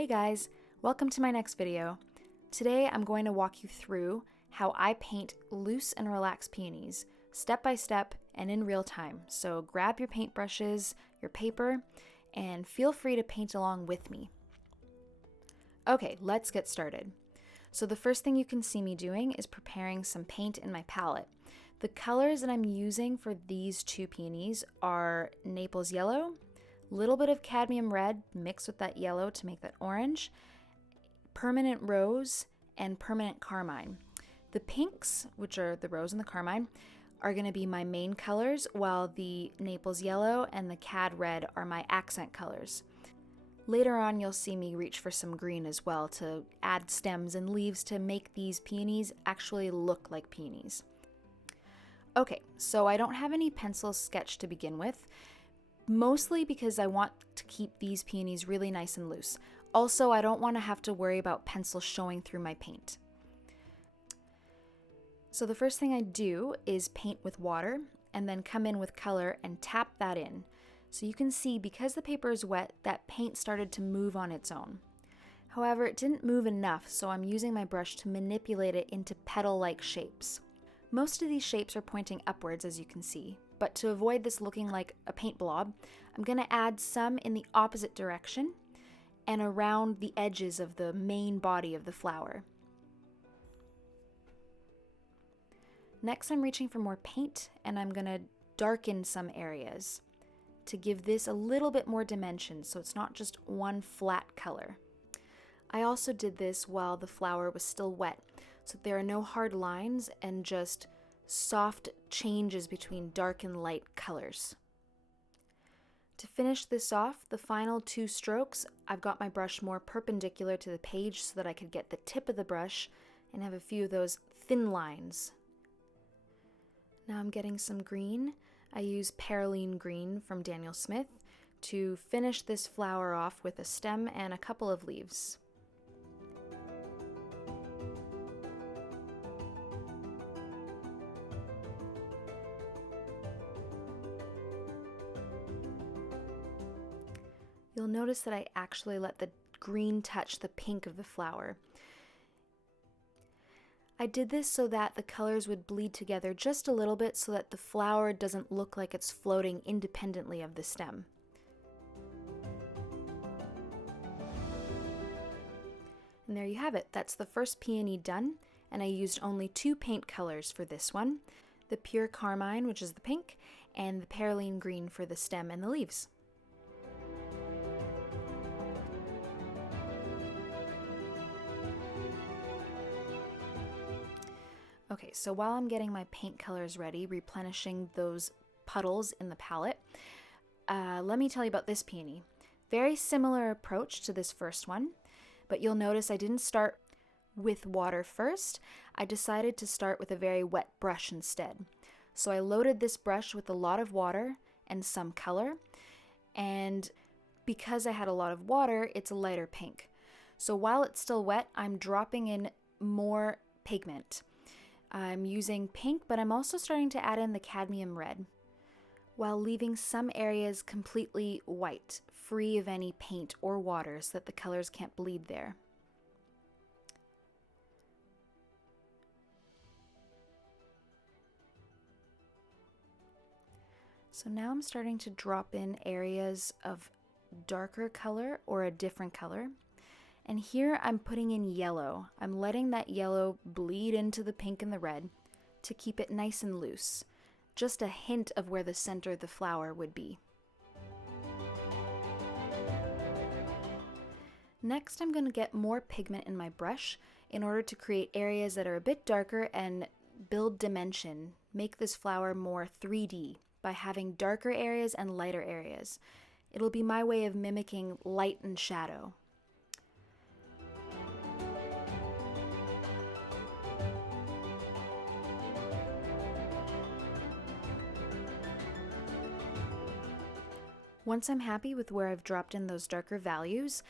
Hey guys, welcome to my next video. Today I'm going to walk you through how I paint loose and relaxed peonies, step by step and in real time. So grab your paintbrushes, your paper, and feel free to paint along with me. Okay, let's get started. So the first thing you can see me doing is preparing some paint in my palette. The colors that I'm using for these two peonies are Naples yellow, little bit of cadmium red mixed with that yellow to make that orange, permanent rose, and permanent carmine. The pinks, which are the rose and the carmine, are going to be my main colors, while the Naples yellow and the cad red are my accent colors. Later on, you'll see me reach for some green as well to add stems and leaves to make these peonies actually look like peonies. Okay, so I don't have any pencil sketch to begin with, mostly because I want to keep these peonies really nice and loose. Also, I don't want to have to worry about pencil showing through my paint. So the first thing I do is paint with water and then come in with color and tap that in. So you can see, because the paper is wet, that paint started to move on its own. However, it didn't move enough, so I'm using my brush to manipulate it into petal-like shapes. Most of these shapes are pointing upwards, as you can see, but to avoid this looking like a paint blob, I'm going to add some in the opposite direction and around the edges of the main body of the flower. Next, I'm reaching for more paint, and I'm going to darken some areas to give this a little bit more dimension, so it's not just one flat color. I also did this while the flower was still wet, so there are no hard lines and just soft changes between dark and light colors. To finish this off, the final two strokes, I've got my brush more perpendicular to the page so that I could get the tip of the brush and have a few of those thin lines. Now I'm getting some green. I use Pearline green from Daniel Smith to finish this flower off with a stem and a couple of leaves. You'll notice that I actually let the green touch the pink of the flower. I did this so that the colors would bleed together just a little bit so that the flower doesn't look like it's floating independently of the stem. And there you have it. That's the first peony done, and I used only two paint colors for this one, the pure carmine, which is the pink, and the Pearline green for the stem and the leaves. Okay, so while I'm getting my paint colors ready, replenishing those puddles in the palette, let me tell you about this peony. Very similar approach to this first one, but you'll notice I didn't start with water first. I decided to start with a very wet brush instead. So I loaded this brush with a lot of water and some color, and because I had a lot of water, it's a lighter pink. So while it's still wet, I'm dropping in more pigment. I'm using pink, but I'm also starting to add in the cadmium red, while leaving some areas completely white, free of any paint or water so that the colors can't bleed there. So now I'm starting to drop in areas of darker color or a different color. And here I'm putting in yellow. I'm letting that yellow bleed into the pink and the red to keep it nice and loose. Just a hint of where the center of the flower would be. Next, I'm going to get more pigment in my brush in order to create areas that are a bit darker and build dimension, make this flower more 3D by having darker areas and lighter areas. It'll be my way of mimicking light and shadow. Once I'm happy with where I've dropped in those darker values,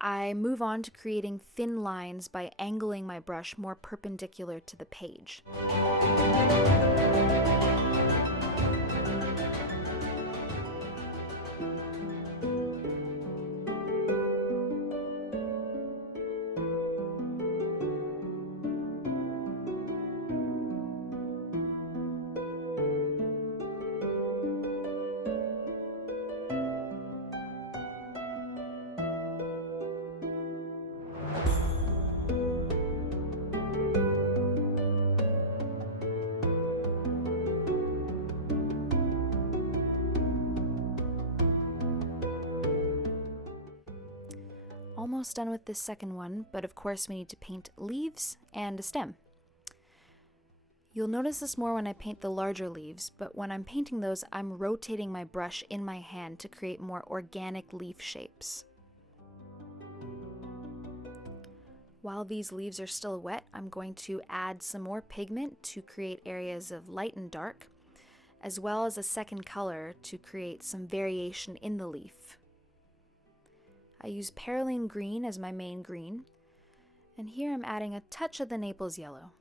I move on to creating thin lines by angling my brush more perpendicular to the page. almost done with this second one, but of course we need to paint leaves and a stem. You'll notice this more when I paint the larger leaves, but when I'm painting those, I'm rotating my brush in my hand to create more organic leaf shapes. While these leaves are still wet, I'm going to add some more pigment to create areas of light and dark, as well as a second color to create some variation in the leaf. I use Perylene Green as my main green, and here I'm adding a touch of the Naples yellow.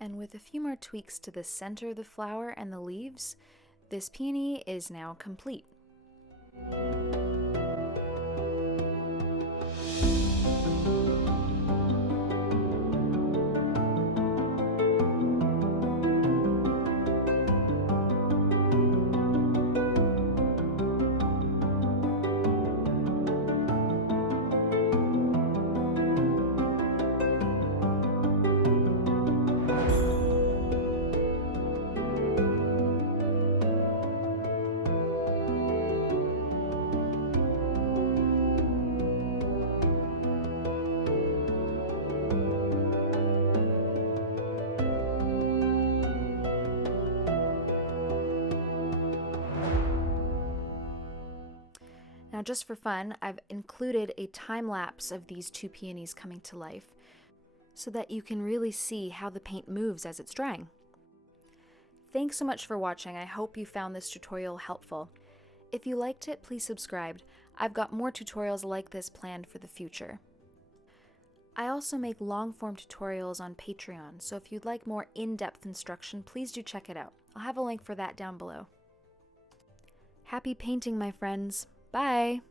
And with a few more tweaks to the center of the flower and the leaves, this peony is now complete. Now, just for fun, I've included a time lapse of these two peonies coming to life so that you can really see how the paint moves as it's drying. Thanks so much for watching. I hope you found this tutorial helpful. If you liked it, please subscribe. I've got more tutorials like this planned for the future. I also make long-form tutorials on Patreon, so if you'd like more in-depth instruction, please do check it out. I'll have a link for that down below. Happy painting, my friends! Bye!